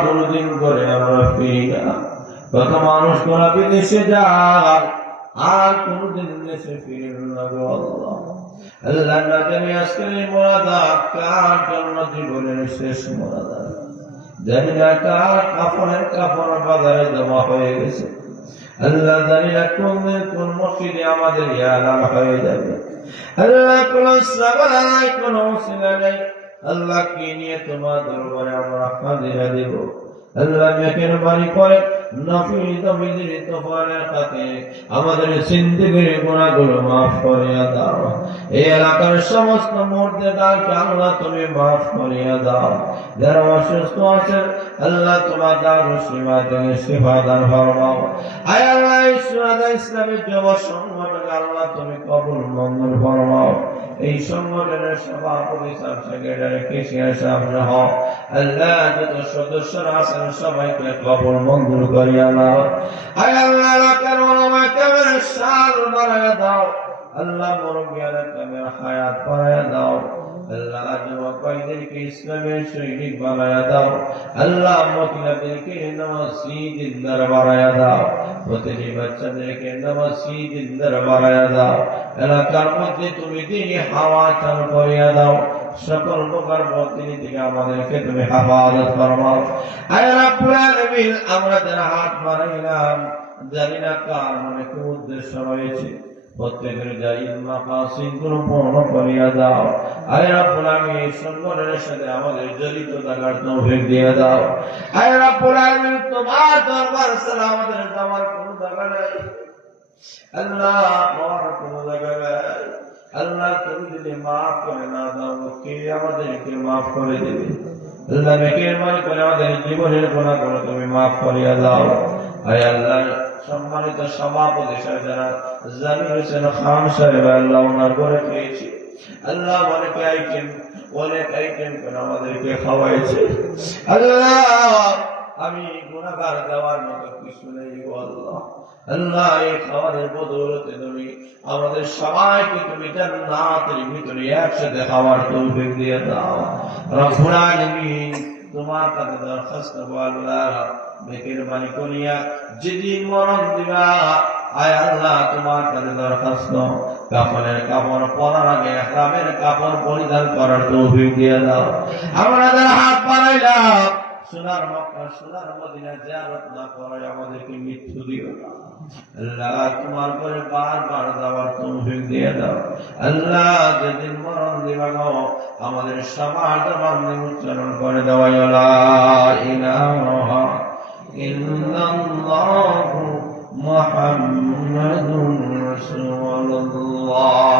কোনদিন করে আমরা ফিরি না। কত মানুষ কোন বিদেশে যায় আর কোনদিন দেশে ফিরে না গো আল্লাহ। আল্লাহ না জানি আজকের এই মোনাজাত কার জন্য জীবনের শেষ মোনাজাত, জানি না কার কাফনের কাপড় বাজারে জমা হয়ে গেছে। আল্লাহ জানি না কোন মসজিদে আমাদের ইয়ালান হয়ে যাবে। আল্লাহ কোন সাবাল নাই, কোন ওসিলা নাই। আল্লাহ কি নিয়ে তোমার দরবারে আমরা হাজিরা দেব। আল্লাহ মেহেরবানি করে নফিদ বিজরি তোফানের সাথে আমাদের জিন্দেগির গুনাহগুলো মাফ করিয়া দাও। এই এলাকার সমস্ত মুর্দেদারকে আল্লাহ তুমি মাফ করিয়া দাও। যারা অসুস্থ আছেন আল্লাহ তোমার দারুল শিফা থেকে শিফা দান ফরমাও। আয় আল্লাহ ইসলামের যুব সংগঠন আল্লাহ তুমি কবুল মঞ্জুর ফরমাও। এই সংগঠনের সভাপতি সাহেব, সেক্রেটারি, কেশিয়ার সাহেব সহ আল্লাহ যত সদস্যরা আছেন সবাইকে কবুল মঞ্জুর করিয়া নাও। আয় আল্লাহ এলাকার ওলামা কেরামের শান বাড়াইয়া দাও। আল্লাহ মুরব্বিয়ানের কামের হায়াত বাড়াইয়া দাও। আল্লাহ যুবকদেরকে ইসলামের সৈনিক বানাইয়া দাও। আল্লাহ মহিলাদেরকে নামাজি দিনদার বানাইয়া দাও। প্রতিটি বাচ্চাদেরকে নামাজি দিনদার বানাইয়া দাও। এলাকার মধ্যে তুমি দিনই হাওয়া চালু করিয়া দাও। সকল প্রকার বদনি থেকে আমাদেরকে তুমি হেফাজত ফরমাও। আয় রাব্বুল আলামিন, আমরা যারা হাত বাড়াইলাম জানি না কার মনে কোন উদ্দেশ্য রয়েছে, প্রত্যেকের জায়েজ মাকাসিদ গুলো পূর্ণ করিয়া দাও। আয় রাব্বুল আলামিন, এই সংগঠনের সাথে আমাদের জড়িত থাকার তৌফিক দিয়ে দাও। আয় রাব্বুল আলামিন, তোমার দরবার ছাড়া আমাদের যাওয়ার কোনো জায়গা নাই। আল্লাহ আমার কোনো জায়গা নাই। আল্লাহ তুমি যদি মাফ করে না দাও, কে আমাদেরকে মাফ করে দেবে? আল্লাহ মেহেরবানি করে আমাদের জীবনের গুনাহগুলো তুমি মাফ করিয়া দাও। আয় আল্লাহ সম্মানিত সভাপতি সাহেব যারা জামিল হোসেন খান সাহেব, আল্লাহ ওনার করে পেয়েছি। আল্লাহ অনেক আইটেম করে আমাদেরকে খাওয়াইছে। আল্লাহ আমি গুনাহগার দেওয়ার মতো কিছু নেই গো আল্লাহ। আল্লাহ এই খাবারের বদৌলতে তুমি আমাদের সবাইকে তুমি জান্নাতের ভিতরে একসাথে খাওয়ার তৌফিক দিয়ে দাও। রব্বুল আলামিন, তোমার কাছে দরখাস্ত করব আল্লাহ মেহেরবানি করিয়া যেদিন মরণ দিবা, আয় আল্লাহ তোমার কাছে দরখাস্ত কাফনের কাপড় পরার আগে ইহরামের কাপড় পরিধান করার তৌফিক দিয়ে দাও। আমরা যারা হাত বাড়াইলাম সোনার মক্কা সোনার মদিনা জিয়ারত না করায় আমাদেরকে মৃত্যু দিও না। আল্লাহ তোমার করে বারবার যাওয়ার তৌফিক দিয়ে দাও। আল্লাহ যেদিন মরণ দিবা গো আমাদের সবার জবান দিয়ে উচ্চারণ করে দেওয়া লা ইলাহা ইল্লাল্লাহু মুহাম্মাদুর রাসূলুল্লাহ।